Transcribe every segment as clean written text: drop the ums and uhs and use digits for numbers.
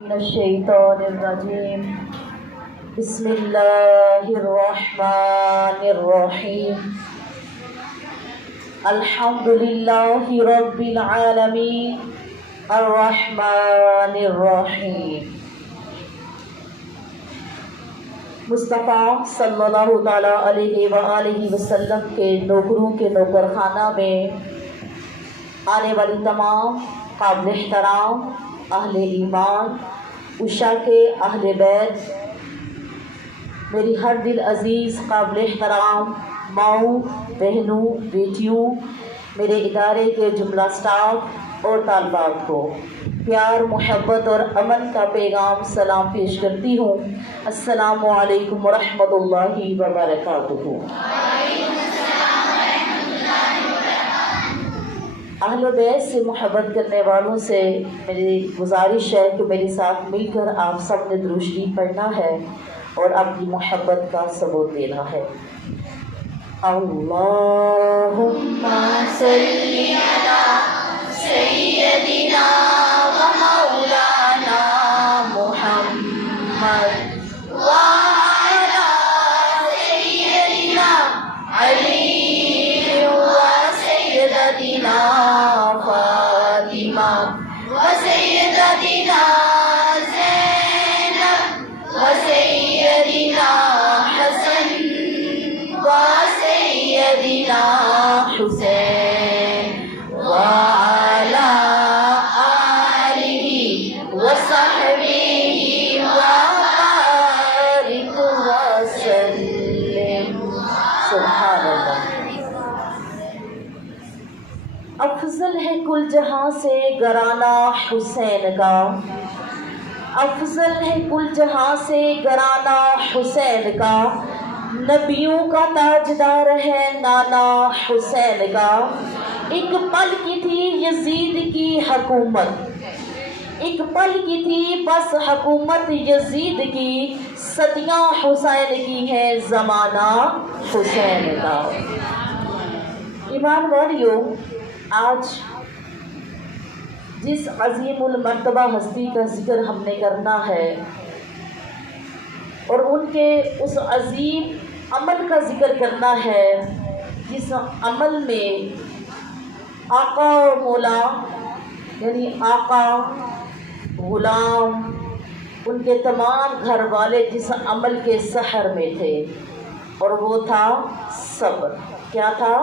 من الشیطان الرجیم بسم اللہ الرحمن الرحیم الحمد للہ رب العالمین الرحمن الرحیم۔ مصطفیٰ صلی اللہ تعالیٰ علیہ وآلہ وسلم کے نوکروں کے نوکر خانہ میں آنے والی تمام قابل احترام اہل ایمان، عشاء کے اہل بیت، میری ہر دل عزیز قابل احترام ماؤں، بہنوں، بیٹیوں، میرے ادارے کے جملہ سٹاف اور طالبات کو پیار، محبت اور امن کا پیغام سلام پیش کرتی ہوں۔ السلام علیکم ورحمۃ اللہ وبرکاتہ۔ اہل بیت سے محبت کرنے والوں سے میری گزارش ہے کہ میرے ساتھ مل کر آپ سب نے درود شریف پڑھنا ہے اور اپنی محبت کا ثبوت دینا ہے۔ اللہم صلی علی سیدنا و مولانا محمد وعلی سیدنا علی و سیدنا فاطمہ و سیدنا زینب و سیدنا حسن و سیدنا حسین وعلی آلہ و صحبہ وبارک وسلم۔ سبحان اللہ۔ افضل ہے کل جہاں سے گرانہ حسین کا، افضل ہے کل جہاں سے گرانہ حسین کا، نبیوں کا تاجدار ہے نانا حسین کا۔ ایک پل کی تھی یزید کی حکومت، ایک پل کی تھی بس حکومت یزید کی، صدیاں حسین کی ہے زمانہ حسین کا۔ ایمان والیوں، آج جس عظیم المرتبہ ہستی کا ذکر ہم نے کرنا ہے اور ان کے اس عظیم عمل کا ذکر کرنا ہے جس عمل میں آقا و مولا یعنی آقا، غلام، ان کے تمام گھر والے جس عمل کے سحر میں تھے، اور وہ تھا صبر۔ کیا تھا؟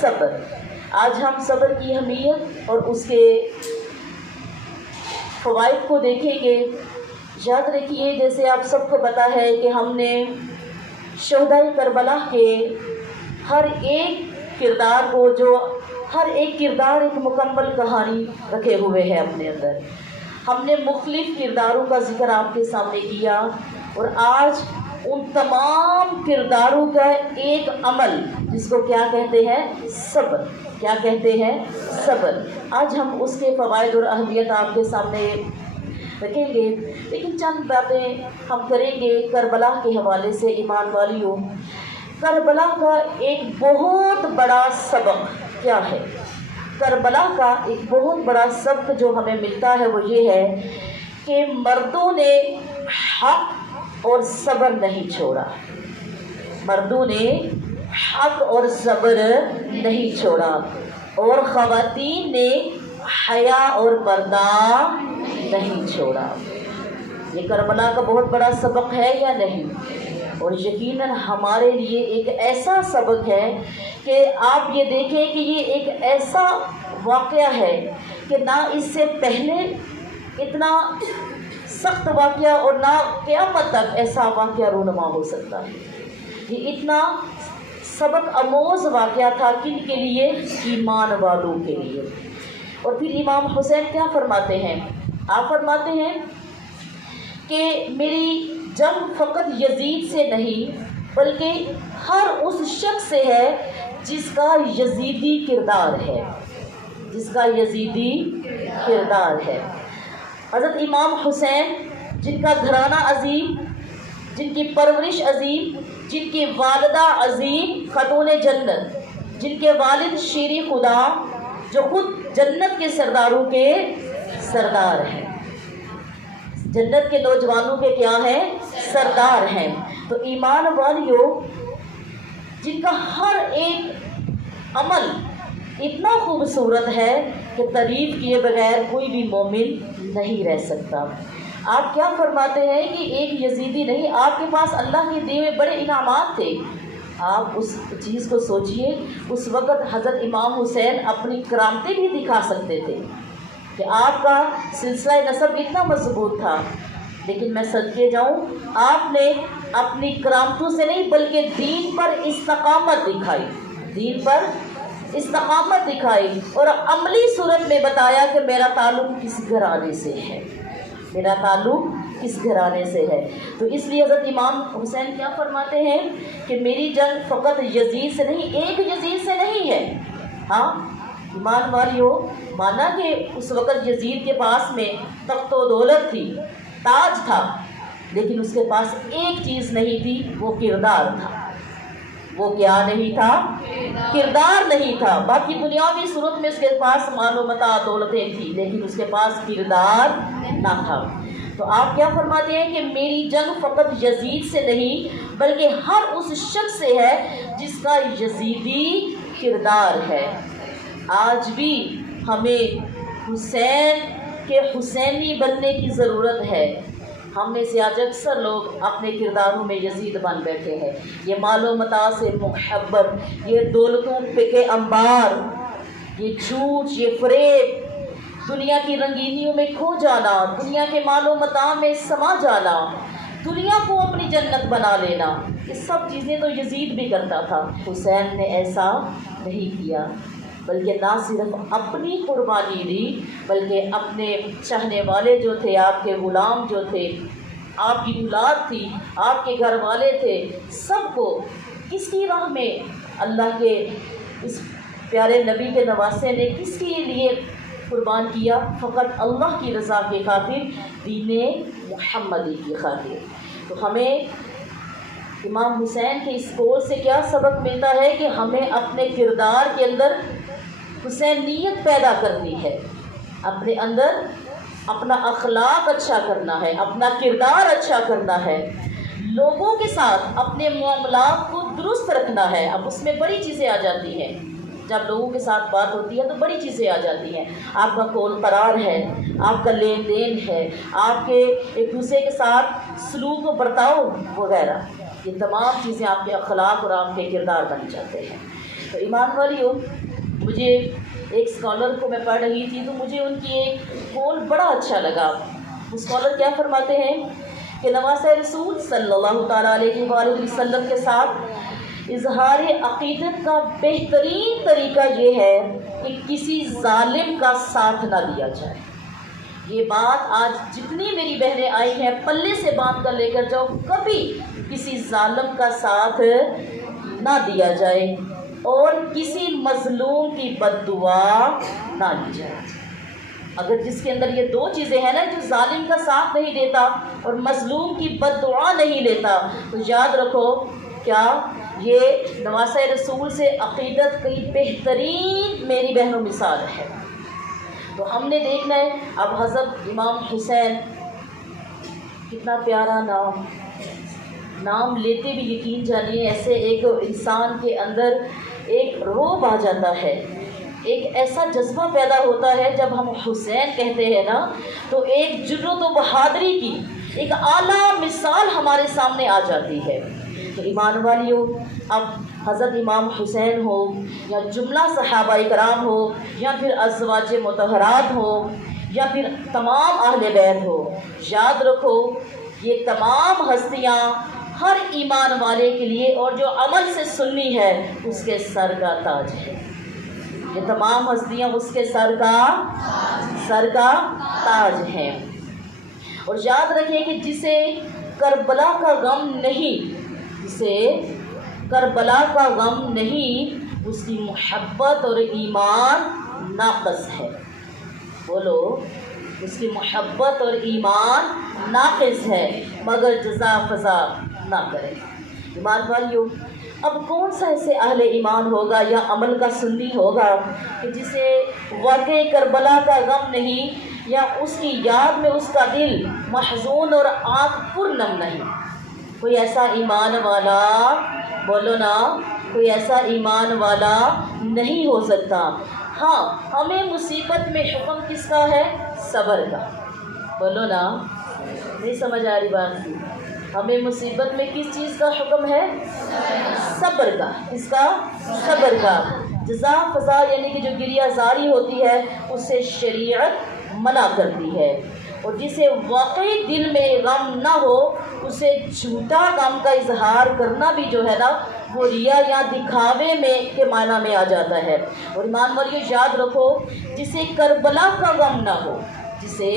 صبر۔ آج ہم صبر کی اہمیت اور اس کے فوائد کو دیکھیں گے۔ یاد رکھیے، جیسے آپ سب کو پتہ ہے کہ ہم نے شہدائے کربلا کے ہر ایک کردار کو، جو ہر ایک کردار ایک مکمل کہانی رکھے ہوئے ہے اپنے اندر، ہم نے مختلف کرداروں کا ذکر آپ کے سامنے کیا، اور آج ان تمام کرداروں کا ایک عمل جس کو کیا کہتے ہیں؟ صبر۔ کیا کہتے ہیں؟ صبر۔ آج ہم اس کے فوائد اور اہمیت آپ کے سامنے رکھیں گے، لیکن چند باتیں ہم کریں گے کربلا کے حوالے سے۔ ایمان والیوں، کربلا کا ایک بہت بڑا سبق کیا ہے؟ کربلا کا ایک بہت بڑا سبق جو ہمیں ملتا ہے وہ یہ ہے کہ مردوں نے حق اور صبر نہیں چھوڑا، مردوں نے حق اور صبر نہیں چھوڑا، اور خواتین نے حیا اور پردہ نہیں چھوڑا۔ یہ کربلا کا بہت بڑا سبق ہے یا نہیں؟ اور یقیناً ہمارے لیے ایک ایسا سبق ہے کہ آپ یہ دیکھیں کہ یہ ایک ایسا واقعہ ہے کہ نہ اس سے پہلے اتنا سخت واقعہ اور نہ قیامت تک ایسا واقعہ رونما ہو سکتا ہے۔ یہ اتنا سبق آموز واقعہ تھا کن کے لیے؟ ایمان والوں کے لیے۔ اور پھر امام حسین کیا فرماتے ہیں؟ آپ فرماتے ہیں کہ میری جنگ فقط یزید سے نہیں بلکہ ہر اس شخص سے ہے جس کا یزیدی کردار ہے، جس کا یزیدی کردار ہے۔ حضرت امام حسین، جن کا گھرانہ عظیم، جن کی پرورش عظیم، جن کی والدہ عظیم خاتون جنت، جن کے والد شیر خدا جو خود جنت کے سرداروں کے سردار ہیں، جنت کے نوجوانوں کے کیا ہیں؟ سردار ہیں۔ تو ایمان والیوں، جن کا ہر ایک عمل اتنا خوبصورت ہے کہ تعریف کیے بغیر کوئی بھی مومن نہیں رہ سکتا۔ آپ کیا فرماتے ہیں کہ ایک یزیدی نہیں، آپ کے پاس اللہ کے دیے ہوئے بڑے انعامات تھے۔ آپ اس چیز کو سوچئے، اس وقت حضرت امام حسین اپنی کرامتیں بھی دکھا سکتے تھے کہ آپ کا سلسلہ نسب اتنا مضبوط تھا، لیکن میں صدقے جاؤں، آپ نے اپنی کرامتوں سے نہیں بلکہ دین پر استقامت دکھائی، دین پر استقامت دکھائی اور عملی صورت میں بتایا کہ میرا تعلق کس گھرانے سے ہے، میرا تعلق کس گھرانے سے ہے۔ تو اس لیے حضرت امام حسین کیا فرماتے ہیں کہ میری جنگ فقط یزید سے نہیں، ایک یزید سے نہیں ہے۔ ہاں ایمان والیوں، مانا کہ اس وقت یزید کے پاس میں تخت و دولت تھی، تاج تھا، لیکن اس کے پاس ایک چیز نہیں تھی، وہ کردار تھا۔ وہ کیا نہیں تھا؟ کردار نہیں تھا۔ باقی دنیاوی صورت میں اس کے پاس مال و متاع دولتیں تھیں، لیکن اس کے پاس کردار نہ تھا۔ تو آپ کیا فرماتے ہیں کہ میری جنگ فقط یزید سے نہیں بلکہ ہر اس شخص سے ہے جس کا یزیدی کردار ہے۔ آج بھی ہمیں حسین کے حسینی بننے کی ضرورت ہے۔ ہم میں سے آج اکثر لوگ اپنے کرداروں میں یزید بن بیٹھے ہیں۔ یہ مال و متاع سے محبت، یہ دولتوں کے انبار، یہ جھوٹ، یہ فریب، دنیا کی رنگینیوں میں کھو جانا، دنیا کے مال و متاع میں سما جانا، دنیا کو اپنی جنت بنا لینا، یہ سب چیزیں تو یزید بھی کرتا تھا۔ حسین نے ایسا نہیں کیا، بلکہ نہ صرف اپنی قربانی دی بلکہ اپنے چاہنے والے جو تھے، آپ کے غلام جو تھے، آپ کی اولاد تھی، آپ کے گھر والے تھے، سب کو کس کی راہ میں اللہ کے اس پیارے نبی کے نواسے نے کس کے لیے قربان کیا؟ فقط اللہ کی رضا کی خاطر، دین محمدی کی خاطر۔ تو ہمیں امام حسین کے اس قول سے کیا سبق ملتا ہے کہ ہمیں اپنے کردار کے اندر حسینیت پیدا کرنی ہے، اپنے اندر اپنا اخلاق اچھا کرنا ہے، اپنا کردار اچھا کرنا ہے، لوگوں کے ساتھ اپنے معاملات کو درست رکھنا ہے۔ اب اس میں بڑی چیزیں آ جاتی ہیں، جب لوگوں کے ساتھ بات ہوتی ہے تو بڑی چیزیں آ جاتی ہیں، آپ کا قول قرار ہے، آپ کا لین دین ہے، آپ کے ایک دوسرے کے ساتھ سلوک و برتاؤ وغیرہ، یہ تمام چیزیں آپ کے اخلاق اور آپ کے کردار بن جاتے ہیں۔ تو ایمان والیوں، مجھے ایک اسکالر کو میں پڑھ رہی تھی تو مجھے ان کی ایک قول بڑا اچھا لگا۔ وہ اسکالر کیا فرماتے ہیں کہ نواسۂ رسول صلی اللہ تعالیٰ علیہ وآلہ وسلم کے ساتھ اظہار عقیدت کا بہترین طریقہ یہ ہے کہ کسی ظالم کا ساتھ نہ دیا جائے۔ یہ بات آج جتنی میری بہنیں آئی ہیں پلے سے باندھ کر لے کر جاؤ، کبھی کسی ظالم کا ساتھ نہ دیا جائے اور کسی مظلوم کی بد دعا نہ لی جائے۔ اگر جس کے اندر یہ دو چیزیں ہیں نا، جو ظالم کا ساتھ نہیں دیتا اور مظلوم کی بد دعا نہیں لیتا، تو یاد رکھو کیا یہ نواسۂ رسول سے عقیدت کی بہترین میری بہنوں مثال ہے۔ تو ہم نے دیکھنا ہے اب حضرت امام حسین، کتنا پیارا نام لیتے بھی یقین جانیے ایسے ایک انسان کے اندر ایک رعب آ جاتا ہے، ایک ایسا جذبہ پیدا ہوتا ہے جب ہم حسین کہتے ہیں نا، تو ایک جرأت و بہادری کی ایک اعلیٰ مثال ہمارے سامنے آ جاتی ہے۔ تو ایمان والیوں، اب حضرت امام حسین ہو یا جملہ صحابہ کرام ہو یا پھر ازواج مطہرات ہو یا پھر تمام اہل بیت ہو، یاد رکھو یہ تمام ہستیاں ہر ایمان والے کے لیے اور جو عمل سے سنی ہے اس کے سر کا تاج ہے۔ یہ تمام ہستیاں اس کے سر کا تاج ہیں۔ اور یاد رکھیں کہ جسے کربلا کا غم نہیں، اس کی محبت اور ایمان ناقص ہے۔ بولو، اس کی محبت اور ایمان ناقص ہے، مگر جزا فضا نہ کرے۔ ایمان والیوں، اب کون سا ایسے اہل ایمان ہوگا یا عمل کا سنی ہوگا کہ جسے واقع کربلا کا غم نہیں یا اس کی یاد میں اس کا دل محزون اور آنکھ پرنم نہیں۔ کوئی ایسا ایمان والا، بولو نا، کوئی ایسا ایمان والا نہیں ہو سکتا۔ ہاں، ہمیں مصیبت میں حکم کس کا ہے؟ صبر کا۔ بولو نا، نہیں سمجھ آ رہی بات؟ ہمیں مصیبت میں کس چیز کا حکم ہے؟ صبر کا۔ کس کا؟ صبر کا۔ جزا فضا یعنی کہ جو گریہ زاری ہوتی ہے اسے شریعت منع کرتی ہے، اور جسے واقعی دل میں غم نہ ہو اسے جھوٹا غم کا اظہار کرنا بھی جو ہے نا وہ ریا یا دکھاوے میں کے معنی میں آ جاتا ہے۔ اور ایمان والیو یاد رکھو، جسے کربلا کا غم نہ ہو، جسے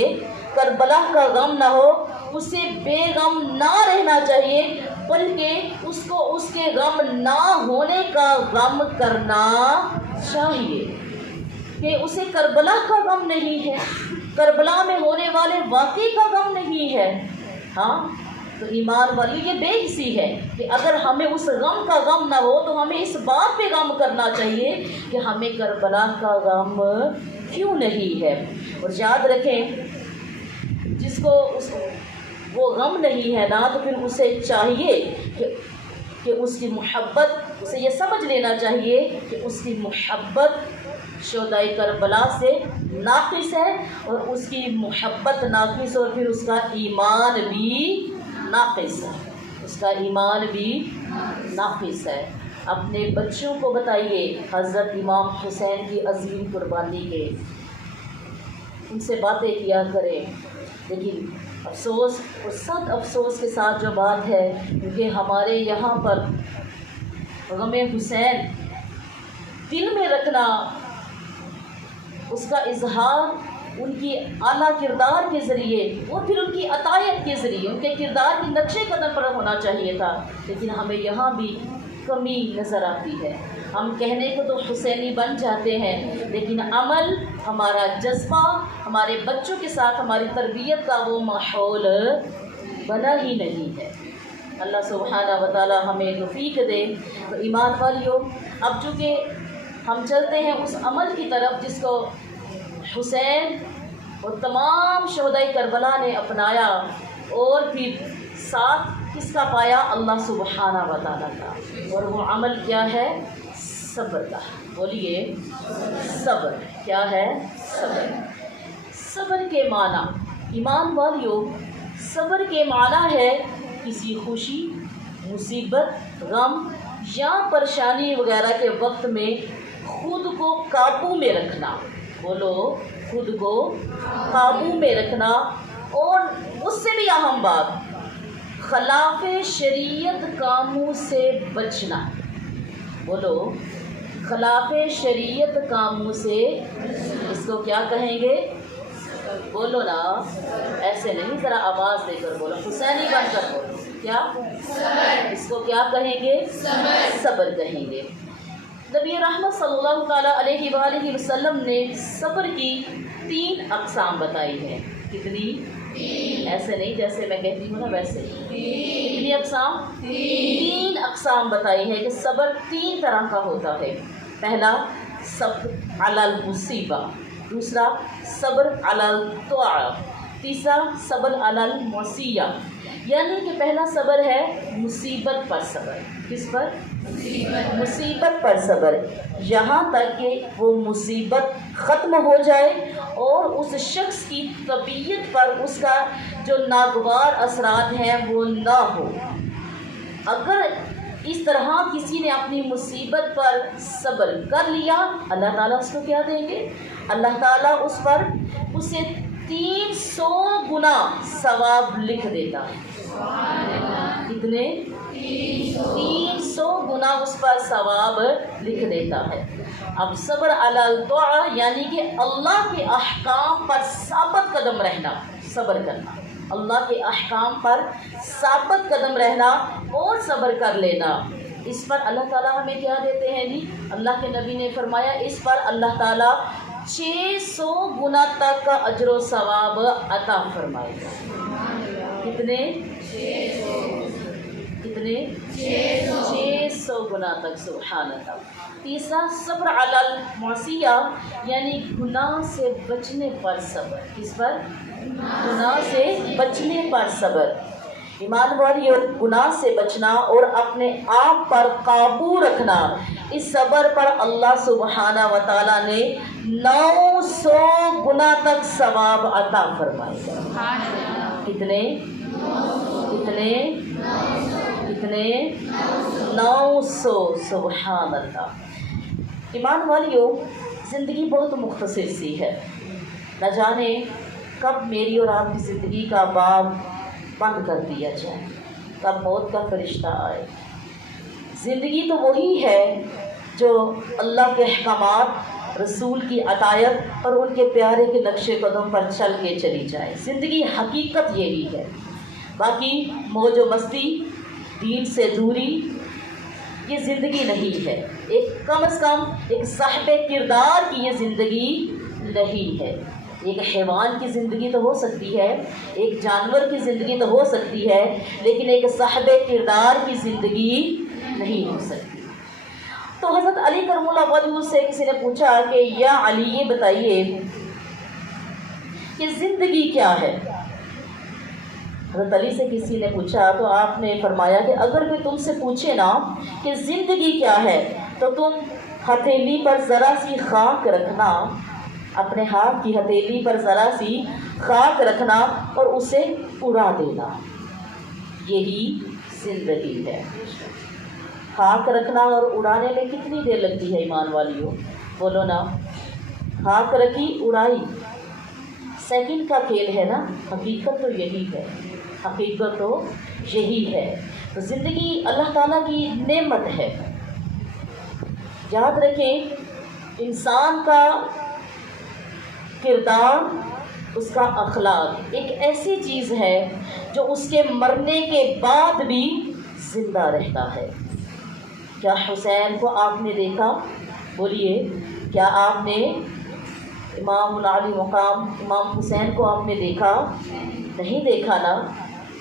کربلا کا غم نہ ہو اسے بے غم نہ رہنا چاہیے، بلکہ اس کو اس کے غم نہ ہونے کا غم کرنا چاہیے کہ اسے کربلا کا غم نہیں ہے، کربلا میں ہونے والے واقعے کا غم نہیں ہے۔ ہاں، تو ایمان والی یہ بے حسی ہے کہ اگر ہمیں اس غم کا غم نہ ہو تو ہمیں اس بات پہ غم کرنا چاہیے کہ ہمیں کربلا کا غم کیوں نہیں ہے۔ اور یاد رکھیں، جس کو وہ غم نہیں ہے نا تو پھر اسے چاہیے کہ اس کی محبت، اسے یہ سمجھ لینا چاہیے کہ اس کی محبت شہدائے کربلا سے ناقص ہے، اور اس کی محبت ناقص اور پھر اس کا ایمان بھی ناقص ہے، اس کا ایمان بھی ناقص ہے۔ اپنے بچوں کو بتائیے حضرت امام حسین کی عظیم قربانی کے، ان سے باتیں کیا کریں۔ لیکن افسوس اور سخت افسوس کے ساتھ جو بات ہے، کیونکہ ہمارے یہاں پر غم حسین دل میں رکھنا، اس کا اظہار ان کی اعلیٰ کردار کے ذریعے اور پھر ان کی عطائیت کے ذریعے، ان کے کردار کے نقشے قدم پر ہونا چاہیے تھا، لیکن ہمیں یہاں بھی کمی نظر آتی ہے۔ ہم کہنے کو تو حسینی بن جاتے ہیں، لیکن عمل، ہمارا جذبہ، ہمارے بچوں کے ساتھ ہماری تربیت کا وہ ماحول بنا ہی نہیں ہے۔ اللہ سبحانہ و تعالی ہمیں توفیق دے۔ تو ایمان والیو، اب چونکہ ہم چلتے ہیں اس عمل کی طرف جس کو حسین اور تمام شہدائے کربلا نے اپنایا، اور پھر ساتھ کس کا پایا؟ اللہ سبحانہ و تعالیٰ کا۔ اور وہ عمل کیا ہے؟ صبر کا۔ بولیے صبر۔ کیا ہے؟ صبر۔ صبر کے معنی ایمان والیو، صبر کے معنی ہے کسی خوشی، مصیبت، غم یا پریشانی وغیرہ کے وقت میں خود کو قابو میں رکھنا۔ بولو، خود کو قابو میں رکھنا، اور اس سے بھی اہم بات، خلاف شریعت کاموں سے بچنا۔ بولو، خلاف شریعت کاموں سے، اس کو کیا کہیں گے؟ بولو نا، ایسے نہیں، ذرا آواز دے کر بولو، حسینی بن کر بولو۔ کیا؟ اس کو کیا کہیں گے؟ صبر کہیں گے۔ نبی رحمت صلی اللہ تعالیٰ علیہ وآلہ وسلم نے صبر کی 3 اقسام بتائی ہیں۔ کتنی؟ ایسے نہیں جیسے میں کہتی ہوں نا ویسے۔ کتنی اقسام؟ 3 اقسام بتائی ہے کہ صبر 3 طرح کا ہوتا ہے۔ پہلا، صبر علی المصیبہ، دوسرا صبر علی الطاعہ، تیسرا صبر علی المعصیہ۔ یعنی کہ پہلا صبر ہے مصیبت پر صبر۔ کس پر؟ مصیبت پر صبر، یہاں تک کہ وہ مصیبت ختم ہو جائے اور اس شخص کی طبیعت پر اس کا جو ناگوار اثرات ہیں وہ نہ ہو۔ اگر اس طرح کسی نے اپنی مصیبت پر صبر کر لیا، اللہ تعالیٰ اس کو کیا دیں گے؟ اللہ تعالیٰ اس پر اسے 300 گنا ثواب لکھ دیتا ہے۔ کتنے؟ 300 گنا اس پر ثواب لکھ دیتا ہے۔ اب صبر علی الطاعہ یعنی کہ اللہ کے احکام پر ثابت قدم رہنا، صبر کرنا، اللہ کے احکام پر ثابت قدم رہنا اور صبر کر لینا۔ اس پر اللہ تعالیٰ ہمیں کیا دیتے ہیں جی؟ اللہ کے نبی نے فرمایا اس پر اللہ تعالیٰ 600 گنا تک کا اجر و ثواب عطا فرمائے گا۔ کتنے؟ کتنے 600 گنا تک، سبحان اللہ۔ تیسرا صبر علی المعصیہ، یعنی گناہ سے بچنے پر صبر۔ کس پر؟ گناہ سے بچنے پر صبر۔ ایمان والیو، گناہ سے بچنا اور اپنے آپ پر قابو رکھنا، اس صبر پر اللہ سبحانہ و تعالیٰ نے 900 گنا تک ثواب عطا فرمائے گا۔ کتنے؟ 900، سبحان اللہ۔ ایمان والیو، زندگی بہت مختصر سی ہے، نہ جانے کب میری اور آپ کی زندگی کا باب بند کر دیا جائے، کب موت کا فرشتہ آئے۔ زندگی تو وہی ہے جو اللہ کے احکامات، رسول کی عطایت اور ان کے پیارے کے نقش قدم پر چل کے چلی جائے۔ زندگی حقیقت یہی ہے، باقی موج و مستی، دین سے دوری، یہ زندگی نہیں ہے۔ ایک کم از کم ایک صاحب کردار کی یہ زندگی نہیں ہے۔ ایک حیوان کی زندگی تو ہو سکتی ہے، ایک جانور کی زندگی تو ہو سکتی ہے، لیکن ایک صاحب کردار کی زندگی نہیں ہو سکتی۔ تو حضرت علی کرم اللہ وجہہ سے کسی نے پوچھا کہ یا علی، یہ بتائیے کہ زندگی کیا ہے؟ حضرت علی سے کسی نے پوچھا تو آپ نے فرمایا کہ اگر کوئی تم سے پوچھے نا کہ زندگی کیا ہے تو تم ہتھیلی پر ذرا سی خاک رکھنا، اپنے ہاتھ کی ہتھیلی پر ذرا سی خاک رکھنا اور اسے اڑا دینا، یہی زندگی ہے۔ خاک رکھنا اور اڑانے میں کتنی دیر لگتی ہے ایمان والیوں؟ بولو نا، خاک رکھی اڑائی، سیکنڈ کا کھیل ہے نا۔ حقیقت تو یہی ہے، حقیقت تو یہی ہے۔ تو زندگی اللہ تعالیٰ کی نعمت ہے۔ یاد رکھیں، انسان کا کردار، اس کا اخلاق ایک ایسی چیز ہے جو اس کے مرنے کے بعد بھی زندہ رہتا ہے۔ کیا حسین کو آپ نے دیکھا؟ بولیے، کیا آپ نے امام العالی مقام امام حسین کو آپ نے دیکھا؟ نہیں دیکھا نا،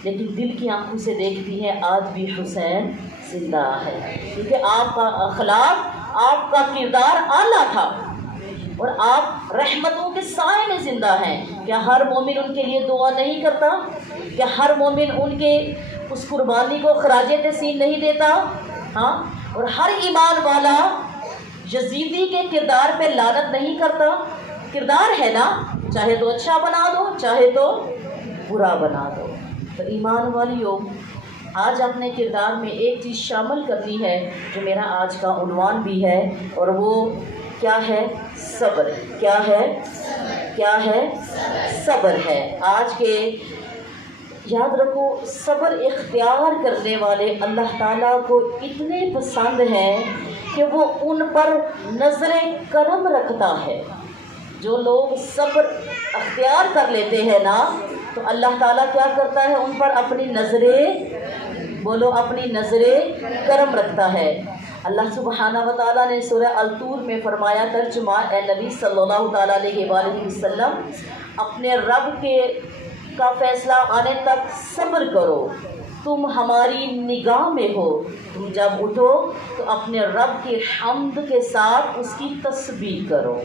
لیکن دل کی آنکھوں سے دیکھتی ہے آج بھی حسین زندہ ہے، کیونکہ آپ کا اخلاق، آپ کا کردار اعلیٰ تھا اور آپ رحمتوں کے سائے میں زندہ ہیں۔ کیا ہر مومن ان کے لیے دعا نہیں کرتا؟ کیا ہر مومن ان کے اس قربانی کو خراج تحسین نہیں دیتا؟ ہاں، اور ہر ایمان والا یزیدی کے کردار پہ لعنت نہیں کرتا؟ کردار ہے نا، چاہے تو اچھا بنا دو، چاہے تو برا بنا دو۔ تو ایمان والیوں، آج اپنے کردار میں ایک چیز شامل کرنی ہے جو میرا آج کا عنوان بھی ہے، اور وہ کیا ہے؟ صبر۔ کیا ہے؟ کیا ہے؟ صبر ہے۔ آج کے یاد رکھو، صبر اختیار کرنے والے اللہ تعالیٰ کو اتنے پسند ہیں کہ وہ ان پر نظر کرم رکھتا ہے۔ جو لوگ صبر اختیار کر لیتے ہیں نا، تو اللہ تعالیٰ کیا کرتا ہے؟ ان پر اپنی بولو، اپنی نظر کرم رکھتا ہے۔ اللہ سبحانہ و تعالیٰ نے سورہ الطور میں فرمایا، ترجمہ، اے نبی صلی اللہ تعالیٰ علیہ وآلہ وسلم، اپنے رب کا فیصلہ آنے تک صبر کرو، تم ہماری نگاہ میں ہو، تم جب اٹھو تو اپنے رب کی حمد کے ساتھ اس کی تسبیح کرو۔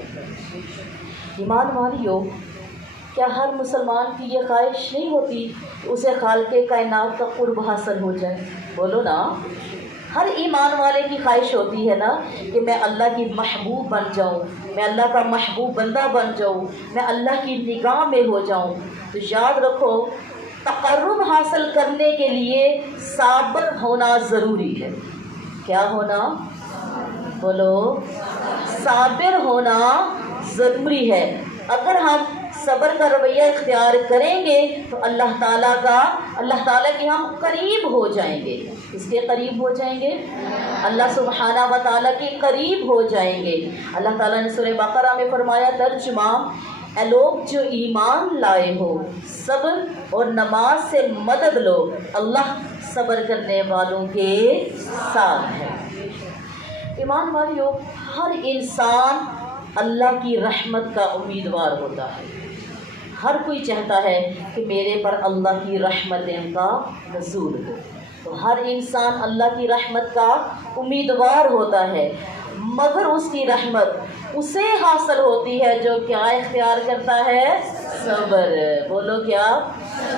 ایمان والیو، کیا ہر مسلمان کی یہ خواہش نہیں ہوتی کہ اسے خالق کائنات کا قرب حاصل ہو جائے؟ بولو نا، ہر ایمان والے کی خواہش ہوتی ہے نا کہ میں اللہ کی محبوب بن جاؤں، میں اللہ کا محبوب بندہ بن جاؤں، میں اللہ کی نگاہ میں ہو جاؤں۔ تو یاد رکھو، تقرب حاصل کرنے کے لیے صابر ہونا ضروری ہے۔ کیا ہونا؟ بولو، صابر ہونا ضروری ہے۔ اگر ہم صبر کا رویہ اختیار کریں گے تو اللہ تعالیٰ کے ہم قریب ہو جائیں گے۔ اس کے قریب ہو جائیں گے، اللہ سبحانہ و تعالیٰ کے قریب ہو جائیں گے۔ اللہ تعالیٰ نے سورہ بقرہ میں فرمایا، ترجمہ، اے لوگ جو ایمان لائے ہو، صبر اور نماز سے مدد لو، اللہ صبر کرنے والوں کے ساتھ ہے۔ ایمان والیو، ہر انسان اللہ کی رحمت کا امیدوار ہوتا ہے۔ ہر کوئی چاہتا ہے کہ میرے پر اللہ کی رحمتیں کا نزول ہو، تو ہر انسان اللہ کی رحمت کا امیدوار ہوتا ہے، مگر اس کی رحمت اسے حاصل ہوتی ہے جو کیا اختیار کرتا ہے؟ صبر۔ بولو کیا؟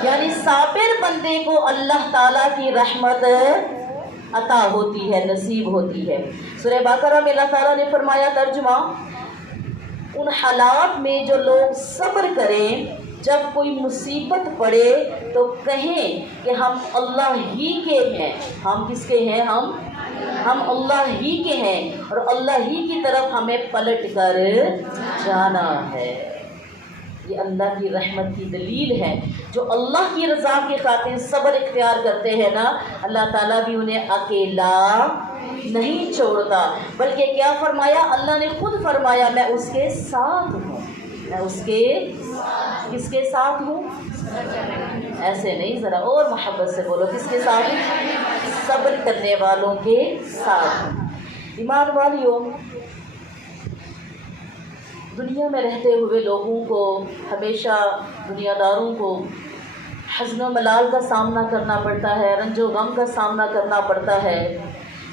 یعنی صابر بندے کو اللہ تعالیٰ کی رحمت عطا ہوتی ہے، نصیب ہوتی ہے۔ سورہ بقرہ میں اللہ تعالیٰ نے فرمایا، ترجمہ، ان حالات میں جو لوگ صبر کریں، جب کوئی مصیبت پڑے تو کہیں کہ ہم اللہ ہی کے ہیں۔ ہم کس کے ہیں؟ ہم اللہ ہی کے ہیں، اور اللہ ہی کی طرف ہمیں پلٹ کر جانا ہے۔ یہ اللہ کی رحمت کی دلیل ہے۔ جو اللہ کی رضا کی خاطر صبر اختیار کرتے ہیں نا، اللہ تعالیٰ بھی انہیں اکیلا نہیں چھوڑتا، بلکہ کیا فرمایا؟ اللہ نے خود فرمایا، میں اس کے ساتھ ہوں۔ میں اس کے کس کے ساتھ ہوں؟ ایسے نہیں، ذرا اور محبت سے بولو، کس کے ساتھ؟ صبر کرنے والوں کے ساتھ ہوں۔ ایمان والیوں، دنیا میں رہتے ہوئے لوگوں کو ہمیشہ، دنیا داروں کو حزن و ملال کا سامنا کرنا پڑتا ہے، رنج و غم کا سامنا کرنا پڑتا ہے،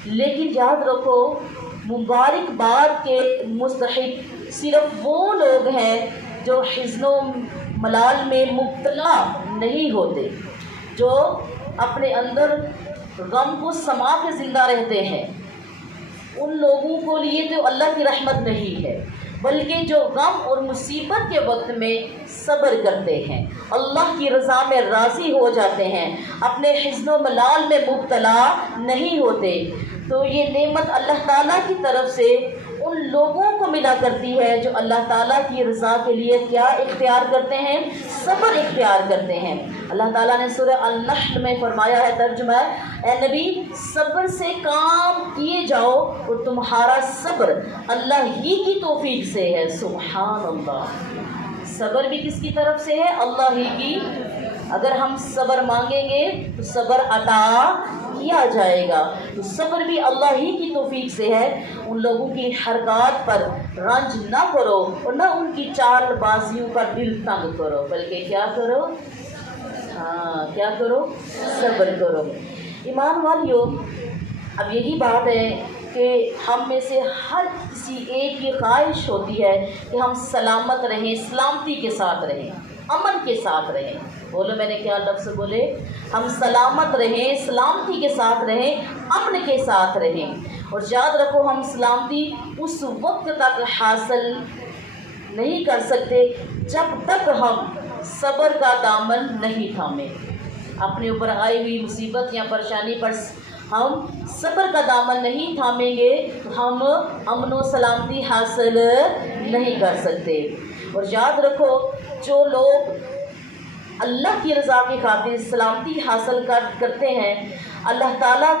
لیکن یاد رکھو، مبارکباد کے مستحق صرف وہ لوگ ہیں جو حزن و ملال میں مبتلا نہیں ہوتے، جو اپنے اندر غم کو سما کے زندہ رہتے ہیں۔ ان لوگوں کو لیے تو اللہ کی رحمت نہیں ہے، بلکہ جو غم اور مصیبت کے وقت میں صبر کرتے ہیں، اللہ کی رضا میں راضی ہو جاتے ہیں، اپنے حزن و ملال میں مبتلا نہیں ہوتے، تو یہ نعمت اللہ تعالیٰ کی طرف سے ان لوگوں کو ملا کرتی ہے جو اللہ تعالیٰ کی رضا کے لیے کیا اختیار کرتے ہیں؟ صبر اختیار کرتے ہیں۔ اللہ تعالیٰ نے سورہ النحل میں فرمایا ہے، ترجمہ، اے نبی، صبر سے کام کیے جاؤ اور تمہارا صبر اللہ ہی کی توفیق سے ہے۔ سبحان اللہ۔ صبر بھی کس کی طرف سے ہے؟ اللہ ہی کی۔ اگر ہم صبر مانگیں گے تو صبر عطا کیا جائے گا، تو صبر بھی اللہ ہی کی توفیق سے ہے۔ ان لوگوں کی حرکات پر رنج نہ کرو اور نہ ان کی چال بازیوں پر دل تنگ کرو، بلکہ کیا کرو؟ کیا کرو؟ صبر کرو۔ ایمان والیوں، اب یہی بات ہے کہ ہم میں سے ہر کسی ایک کی خواہش ہوتی ہے کہ ہم سلامت رہیں، سلامتی کے ساتھ رہیں، امن کے ساتھ رہیں۔ بولو، میں نے کیا لفظ بولے؟ ہم سلامت رہیں، سلامتی کے ساتھ رہیں، امن کے ساتھ رہیں۔ اور یاد رکھو، ہم سلامتی اس وقت تک حاصل نہیں کر سکتے جب تک ہم صبر کا دامن نہیں تھامیں۔ اپنے اوپر آئی ہوئی مصیبت یا پریشانی پر ہم صبر کا دامن نہیں تھامیں گے تو ہم امن و سلامتی حاصل نہیں کر سکتے۔ اور یاد رکھو، جو لوگ اللہ کی رضا کی خاطر سلامتی حاصل کرتے ہیں، اللہ تعالیٰ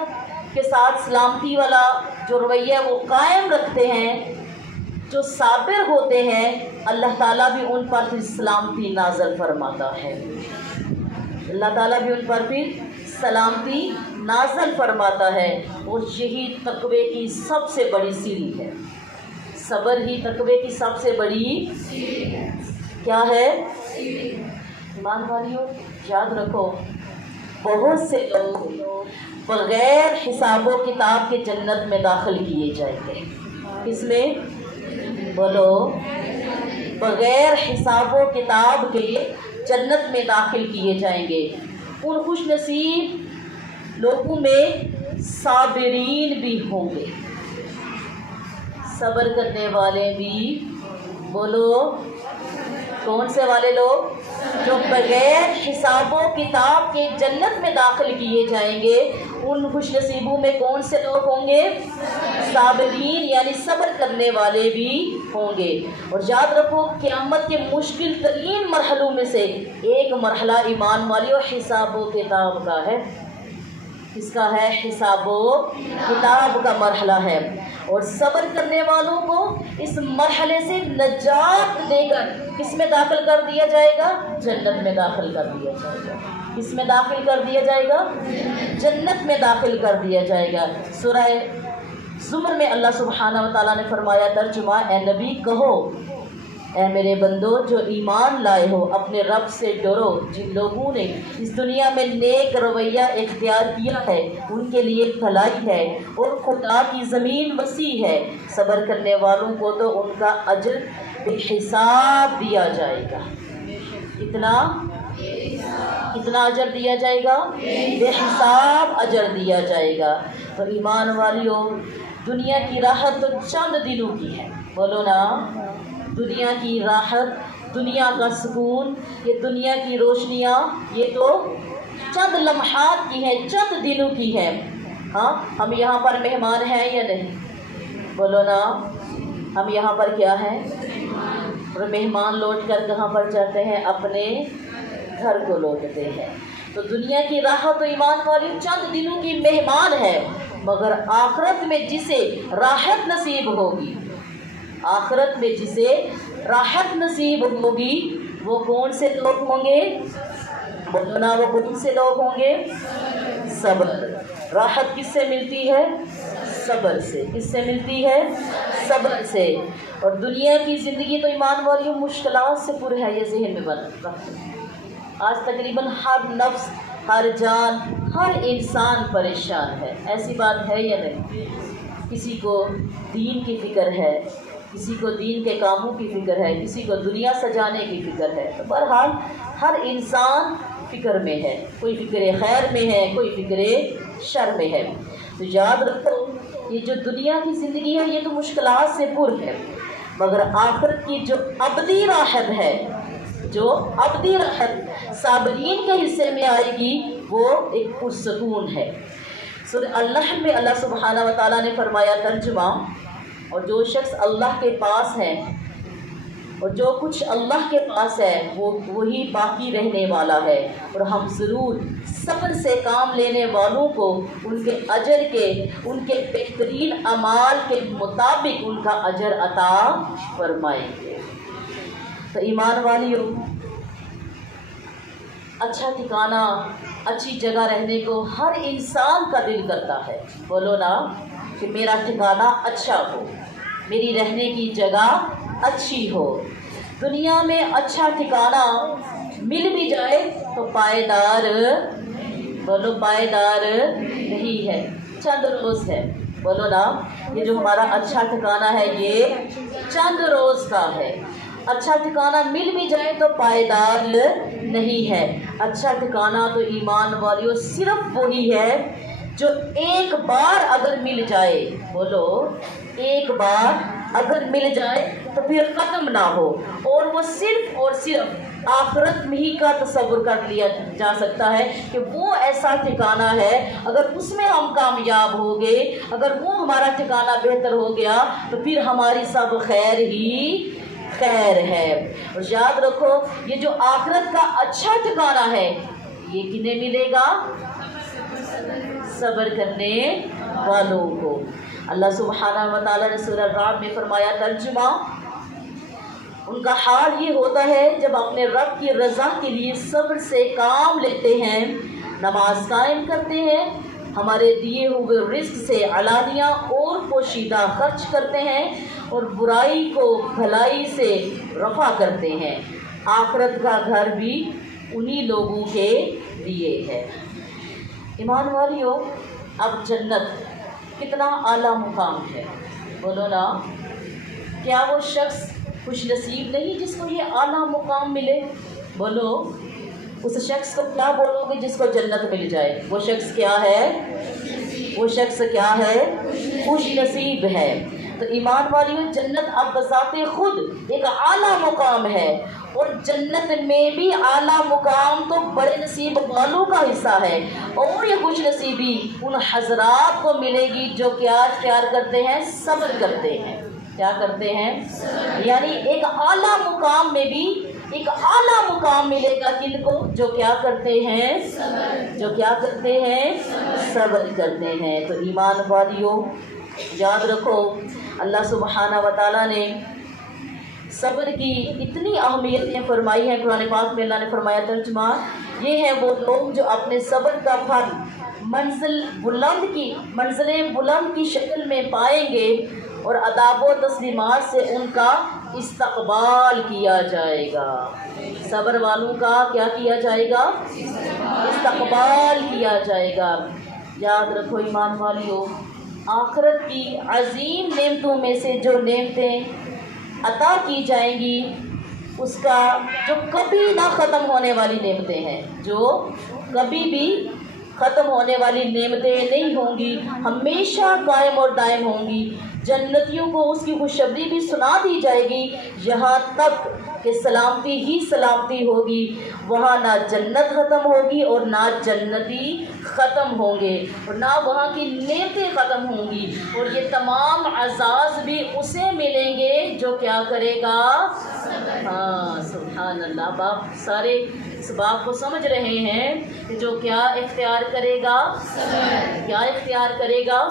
کے ساتھ سلامتی والا جو رویہ وہ قائم رکھتے ہیں، جو صابر ہوتے ہیں، اللہ تعالیٰ بھی ان پر پھر سلامتی نازل فرماتا ہے۔ اللہ تعالیٰ بھی ان پر پھر سلامتی نازل فرماتا ہے، اور یہی تقوی کی سب سے بڑی سیڑھی ہے۔ صبر ہی تقوی کی سب سے بڑی کیا ہے؟ ایمان والیوں، یاد رکھو، بہت سے لوگ بغیر حساب و کتاب کے جنت میں داخل کیے جائیں گے۔ اس میں بولو، بغیر حساب و کتاب کے جنت میں داخل کیے جائیں گے۔ ان خوش نصیب لوگوں میں صابرین بھی ہوں گے، صبر کرنے والے بھی۔ بولو، کون سے والے لوگ؟ جو بغیر حساب و کتاب کے جنت میں داخل کیے جائیں گے۔ ان خوش نصیبوں میں کون سے لوگ ہوں گے؟ صابرین، یعنی صبر کرنے والے بھی ہوں گے۔ اور یاد رکھو، قیامت کے مشکل ترین مرحلوں میں سے ایک مرحلہ ایمان والیوں حساب و کتاب کا ہے۔ کس کا ہے؟ حساب و کتاب کا مرحلہ ہے۔ اور صبر کرنے والوں کو اس مرحلے سے نجات دے کر کس میں داخل کر دیا جائے گا؟ جنت میں داخل کر دیا جائے گا۔ کس میں داخل کر دیا جائے گا؟ جنت میں داخل کر دیا جائے گا۔ سورہ زمر میں اللہ سبحانہ و تعالیٰ نے فرمایا، ترجمہ، اے نبی کہو، اے میرے بندو جو ایمان لائے ہو اپنے رب سے ڈرو، جن لوگوں نے اس دنیا میں نیک رویہ اختیار کیا ہے ان کے لیے بھلائی ہے، اور خدا کی زمین وسیع ہے، صبر کرنے والوں کو تو ان کا اجر بے حساب دیا جائے گا۔ کتنا اجر دیا جائے گا؟ بے حساب اجر دیا جائے گا۔ تو ایمان والیوں، دنیا کی راحت تو چند دنوں کی ہے، بولو نا، دنیا کی راحت، دنیا کا سکون، یہ دنیا کی روشنیاں، یہ تو چند لمحات کی ہے، چند دنوں کی ہے۔ ہاں، ہم یہاں پر مہمان ہیں یا نہیں؟ بولو نا، ہم یہاں پر کیا ہیں؟ اور مہمان لوٹ کر کہاں پر جاتے ہیں؟ اپنے گھر کو لوٹتے ہیں۔ تو دنیا کی راحت و ایمان والی چند دنوں کی مہمان ہے، مگر آخرت میں جسے راحت نصیب ہوگی، آخرت میں جسے راحت نصیب ہوگی، وہ کون سے لوگ ہوں گے؟ بولو نا، وہ کون سے لوگ ہوں گے؟ صبر۔ راحت کس سے ملتی ہے؟ صبر سے۔ کس سے ملتی ہے؟ صبر سے۔ اور دنیا کی زندگی تو ایمان والی مشکلات سے پر ہے، یہ ذہن میں رکھتے ہیں۔ آج تقریباً ہر نفس، ہر جان، ہر انسان پریشان ہے، ایسی بات ہے یا نہیں؟ کسی کو دین کی فکر ہے، کسی کو دین کے کاموں کی فکر ہے، کسی کو دنیا سجانے کی فکر ہے۔ تو بہرحال ہر انسان فکر میں ہے، کوئی فکر خیر میں ہے، کوئی فکر شر میں ہے۔ تو یاد رکھو، یہ جو دنیا کی زندگی ہے یہ تو مشکلات سے پر ہے، مگر آخرت کی جو ابدی راحت ہے، جو ابدی راحت صابرین کے حصے میں آئے گی، وہ ایک پرسکون ہے۔ سورہ النحل میں اللہ سبحانہ و تعالیٰ نے فرمایا ترجمہ، اور جو شخص اللہ کے پاس ہے اور جو کچھ اللہ کے پاس ہے وہی باقی رہنے والا ہے، اور ہم ضرور صبر سے کام لینے والوں کو ان کے اجر کے، ان کے بہترین اعمال کے مطابق ان کا اجر عطا فرمائیں گے۔ تو ایمان والیوں، اچھا ٹھکانہ، اچھی جگہ رہنے کو ہر انسان کا دل کرتا ہے، بولو نا، کہ میرا ٹھکانہ اچھا ہو، میری رہنے کی جگہ اچھی ہو۔ دنیا میں اچھا ٹھکانہ مل بھی جائے تو پائیدار، بولو، پائیدار نہیں ہے، چند روز ہے، بولو نا، یہ جو ہمارا اچھا ٹھکانہ ہے یہ چند روز کا ہے۔ اچھا ٹھکانہ مل بھی جائے تو پائیدار نہیں ہے۔ اچھا ٹھکانہ تو ایمان والیوں صرف وہی ہے جو ایک بار اگر مل جائے، بولو، ایک بار اگر مل جائے تو پھر ختم نہ ہو، اور وہ صرف اور صرف آخرت میں ہی کا تصور کر لیا جا سکتا ہے کہ وہ ایسا ٹھکانہ ہے، اگر اس میں ہم کامیاب ہو گئے، اگر وہ ہمارا ٹھکانہ بہتر ہو گیا تو پھر ہماری سب خیر ہی خیر ہے۔ اور یاد رکھو، یہ جو آخرت کا اچھا ٹھکانہ ہے یہ کنہیں ملے گا؟ صبر کرنے والوں کو۔ اللہ سبحانہ و تعالیٰ نے سورہ الرعد میں فرمایا ترجمہ، ان کا حال یہ ہوتا ہے جب اپنے رب کی رضا کے لیے صبر سے کام لیتے ہیں، نماز قائم کرتے ہیں، ہمارے دیے ہوئے رزق سے علانیہ اور پوشیدہ خرچ کرتے ہیں، اور برائی کو بھلائی سے رفع کرتے ہیں، آخرت کا گھر بھی انہی لوگوں کے لیے ہے۔ ایمان والیوں، اب جنت کتنا اعلیٰ مقام ہے، بولو نا، کیا وہ شخص خوش نصیب نہیں جس کو یہ اعلیٰ مقام ملے؟ بولو، اس شخص کو کیا بولو گے جس کو جنت مل جائے؟ وہ شخص کیا ہے؟ وہ شخص کیا ہے؟ خوش نصیب ہے۔ تو ایمان والیوں، جنت اب بذات خود ایک اعلیٰ مقام ہے، اور جنت میں بھی اعلیٰ مقام تو بڑے نصیب والوں کا حصہ ہے، اور یہ خوش نصیبی ان حضرات کو ملے گی جو کیا اختیار کرتے ہیں؟ صبر کرتے ہیں۔ کیا کرتے ہیں؟ یعنی ایک اعلیٰ مقام میں بھی ایک اعلیٰ مقام ملے گا کن کو؟ جو کیا کرتے ہیں؟ جو کیا کرتے ہیں؟ صبر کرتے ہیں۔ تو ایمان والیوں، یاد رکھو، اللہ سبحانہ و تعالیٰ نے صبر کی اتنی اہمیتیں فرمائی ہیں قرآن پاک میں۔ اللہ نے فرمایا ترجمہ، یہ ہیں وہ لوگ جو اپنے صبر کا پھل منزلیں بلند کی شکل میں پائیں گے، اور اداب و تسلیمات سے ان کا استقبال کیا جائے گا۔ صبر والوں کا کیا کیا جائے گا؟ استقبال کیا جائے گا۔ یاد رکھو ایمان والیو، آخرت کی عظیم نعمتوں میں سے جو نعمتیں عطا کی جائیں گی، اس کا جو کبھی نہ ختم ہونے والی نعمتیں ہیں، جو کبھی بھی ختم ہونے والی نعمتیں نہیں ہوں گی، ہمیشہ قائم اور دائم ہوں گی۔ جنتیوں کو اس کی خوشخبری بھی سنا دی جائے گی، یہاں تک کہ سلامتی ہی سلامتی ہوگی، وہاں نہ جنت ختم ہوگی اور نہ جنتی ختم ہوں گے، اور نہ وہاں کی نعمتیں ختم ہوں گی، اور یہ تمام اعزاز بھی اسے ملیں گے جو کیا کرے گا؟ ہاں سبحان اللہ۔ باپ سارے اس بات کو سمجھ رہے ہیں کہ جو کیا اختیار کرے گا؟ کیا اختیار کرے گا؟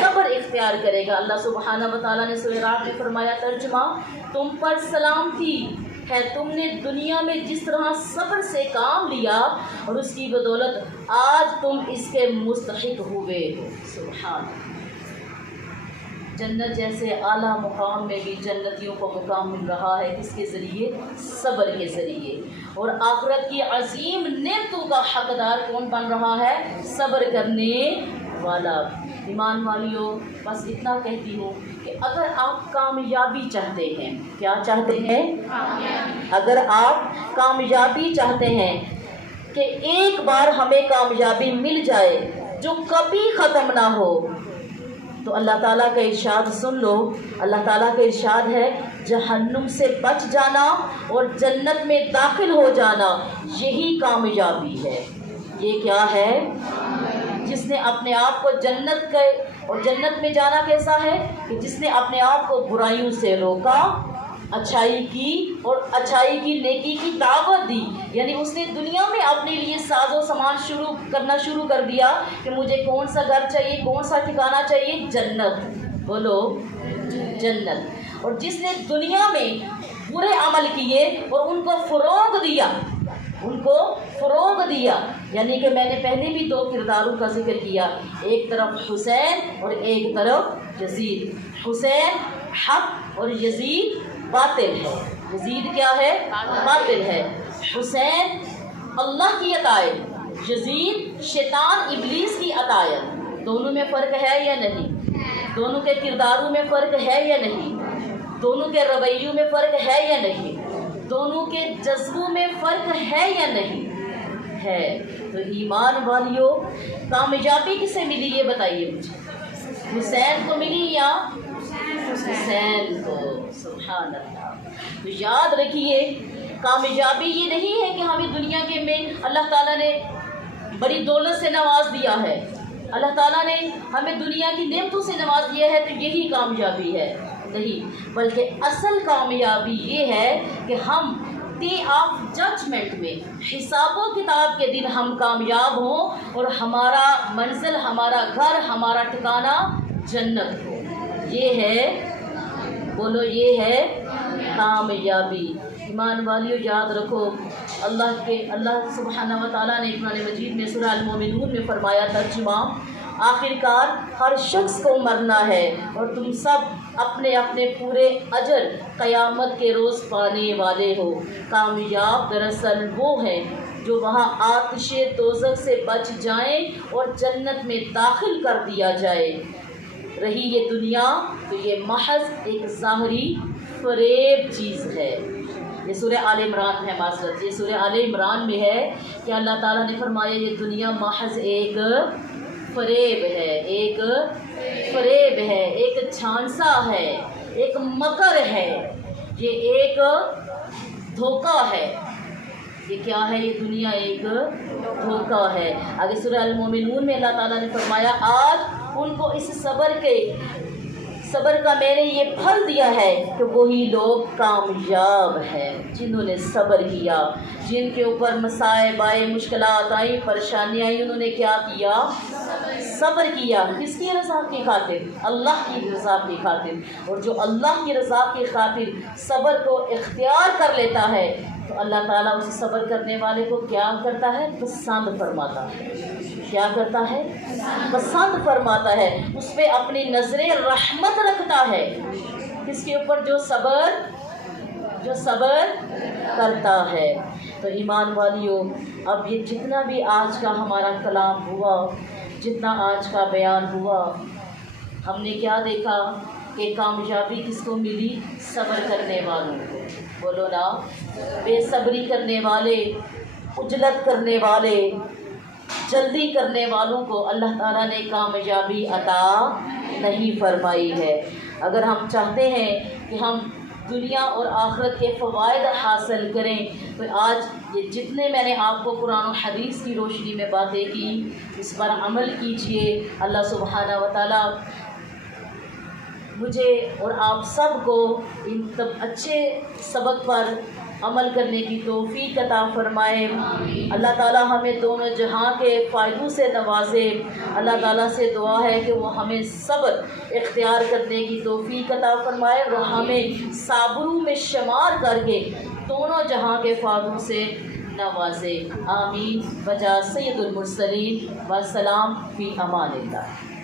صبر اختیار کرے گا۔ اللہ سبحانہ و تعالیٰ نے سورہ رعد میں فرمایا ترجمہ، تم پر سلامتی ہے، تم نے دنیا میں جس طرح صبر سے کام لیا اور اس کی بدولت آج تم اس کے مستحق ہوئے ہو۔ سبحان اللہ۔ جنت جیسے اعلیٰ مقام میں بھی جنتیوں کو مقام مل رہا ہے، کس کے ذریعے؟ صبر کے ذریعے۔ اور آخرت کی عظیم نعمتوں کا حقدار کون بن رہا ہے؟ صبر کرنے والا۔ ایمان والیوں، بس اتنا کہتی ہوں کہ اگر آپ کامیابی چاہتے ہیں، کیا چاہتے ہیں؟ اگر آپ کامیابی چاہتے ہیں کہ ایک بار ہمیں کامیابی مل جائے جو کبھی ختم نہ ہو، تو اللہ تعالیٰ کا ارشاد سن لو۔ اللہ تعالیٰ کا ارشاد ہے، جہنم سے بچ جانا اور جنت میں داخل ہو جانا، یہی کامیابی ہے۔ یہ کیا ہے؟ جس نے اپنے آپ کو جنت کے اور جنت میں جانا کیسا ہے کہ جس نے اپنے آپ کو برائیوں سے روکا، اچھائی کی اور اچھائی کی نیکی کی دعوت دی، یعنی اس نے دنیا میں اپنے لیے ساز و سامان کرنا شروع کر دیا کہ مجھے کون سا گھر چاہیے، کون سا ٹھکانہ چاہیے؟ جنت، بولو جنت۔ اور جس نے دنیا میں برے عمل کیے اور ان کو فروغ دیا، ان کو فروغ دیا، یعنی کہ میں نے پہلے بھی دو کرداروں کا ذکر کیا، ایک طرف حسین اور ایک طرف یزید۔ حسین حق اور یزید باطل ہے۔ یزید کیا ہے؟ باطل ہے۔ حسین اللہ کی عطائت، یزید شیطان ابلیس کی عطائت۔ دونوں میں فرق ہے یا نہیں؟ دونوں کے کرداروں میں فرق ہے یا نہیں؟ دونوں کے رویوں میں فرق ہے یا نہیں؟ دونوں کے جذبوں میں فرق ہے یا نہیں؟ ہے۔ تو ایمان والیوں، کامیابی کسے ملی یہ بتائیے مجھے؟ حسین کو ملی یا حسین کو؟ سبحان اللہ۔ تو یاد رکھیے، کامیابی یہ نہیں ہے کہ ہمیں دنیا کے میں اللہ تعالیٰ نے بڑی دولت سے نواز دیا ہے، اللہ تعالیٰ نے ہمیں دنیا کی نعمتوں سے نواز دیا ہے تو یہی کامیابی ہے، نہیں، بلکہ اصل کامیابی یہ ہے کہ ہم ڈے آف ججمنٹ میں، حساب و کتاب کے دن ہم کامیاب ہوں اور ہمارا منزل، ہمارا گھر، ہمارا ٹھکانہ جنت ہو۔ یہ ہے، بولو یہ ہے کامیابی۔ ایمان والیو یاد رکھو، اللہ سبحانہ و تعالیٰ نے قرآن مجید میں سورہ المومنون میں فرمایا ترجمہ، آخرکار ہر شخص کو مرنا ہے اور تم سب اپنے اپنے پورے اجر قیامت کے روز پانے والے ہو۔ کامیاب دراصل وہ ہیں جو وہاں آتش دوزخ سے بچ جائیں اور جنت میں داخل کر دیا جائے۔ رہی یہ دنیا تو یہ محض ایک ظاہری فریب چیز ہے۔ یہ سورہ آل عمران ہے، معذرت، یہ سورہ آل عمران میں ہے کہ اللہ تعالیٰ نے فرمایا یہ دنیا محض ایک فریب ہے، ایک فریب ہے، ایک جھانسا ہے، ایک مکر ہے، یہ ایک دھوکہ ہے۔ یہ کیا ہے؟ یہ دنیا ایک دھوکہ ہے۔ آگے سورہ المومنون میں اللہ تعالیٰ نے فرمایا آج ان کو اس صبر کا میں نے یہ پھل دیا ہے کہ وہی لوگ کامیاب ہیں جنہوں نے صبر کیا، جن کے اوپر مصائب آئے، مشکلات آئیں، پریشانیاں آئیں، انہوں نے کیا کیا؟ صبر کیا۔ کس کی رضا کی خاطر؟ اللہ کی رضا کی خاطر۔ اور جو اللہ کی رضا کی خاطر صبر کو اختیار کر لیتا ہے، تو اللہ تعالیٰ اس صبر کرنے والے کو کیا کرتا ہے؟ پسند فرماتا ہے۔ کیا کرتا ہے؟ پسند فرماتا ہے، اس پہ اپنی نظر رحمت رکھتا ہے۔ کس کے اوپر؟ جو صبر کرتا ہے۔ تو ایمان والیوں، اب یہ جتنا بھی آج کا ہمارا کلام ہوا، جتنا آج کا بیان ہوا، ہم نے کیا دیکھا کہ کامیابی کس کو ملی؟ صبر کرنے والوں کو۔ بولو نا، بے صبری کرنے والے، عجلت کرنے والے، جلدی کرنے والوں کو اللہ تعالیٰ نے کامیابی عطا نہیں فرمائی ہے۔ اگر ہم چاہتے ہیں کہ ہم دنیا اور آخرت کے فوائد حاصل کریں تو آج یہ جتنے میں نے آپ کو قرآن و حدیث کی روشنی میں باتیں کی، اس پر عمل کیجئے۔ اللہ سبحانہ و تعالیٰ مجھے اور آپ سب کو ان اچھے سبق پر عمل کرنے کی توفیق عطا فرمائے۔ اللہ تعالیٰ ہمیں دونوں جہاں کے فائدوں سے نوازے۔ اللہ تعالیٰ سے دعا ہے کہ وہ ہمیں صبر اختیار کرنے کی توفیق عطا فرمائے اور ہمیں صابروں میں شمار کر کے دونوں جہاں کے فائدوں سے نوازے۔ آمین۔ بجا سید المرسلین والسلام فی امان اللہ۔